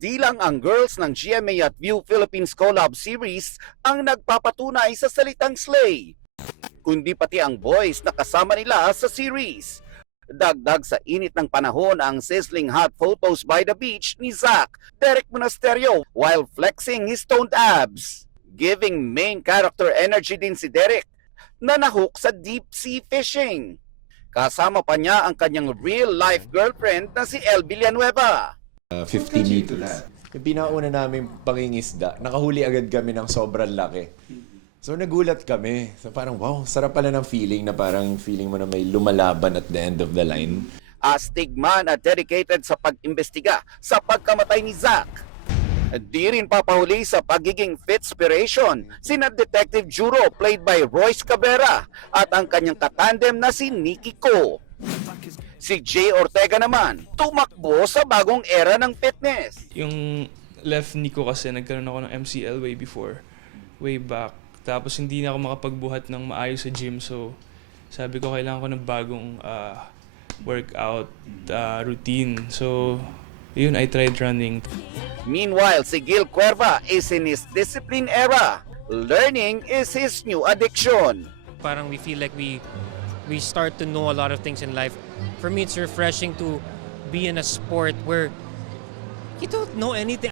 Di lang ang girls ng GMA at View Philippines Collab Series ang nagpapatunay sa salitang slay, kundi pati ang boys na kasama nila sa series. Dagdag sa init ng panahon ang sizzling hot photos by the beach ni Zach Derek Monasterio while flexing his toned abs. Giving main character energy din si Derek na nahook sa deep sea fishing. Kasama pa niya ang kanyang real-life girlfriend na si El Villanueva. 50 meters. Yung pinauna namin pangingisda, nakahuli agad kami ng sobrang laki. So nagulat kami. So parang wow, sarap pala ng feeling na parang feeling mo na may lumalaban at the end of the line. Astig man at dedicated sa pag-imbestiga sa pagkamatay ni Zach. Di rin papahuli sa pagiging fitspiration sina Detective Juro played by Royce Cabrera at ang kanyang katandem na si Nikki Ko. Si Jay Ortega naman, tumakbo sa bagong era ng fitness. Yung left knee ko kasi nagkaroon ako ng MCL way back. Tapos hindi na ako makapagbuhat ng maayos sa gym. So sabi ko kailangan ko ng bagong workout routine. So yun, I tried running. Meanwhile, si Gil Cuerva is in his discipline era. Learning is his new addiction. Parang we feel like we start to know a lot of things in life. For me, it's refreshing to be in a sport where you don't know anything.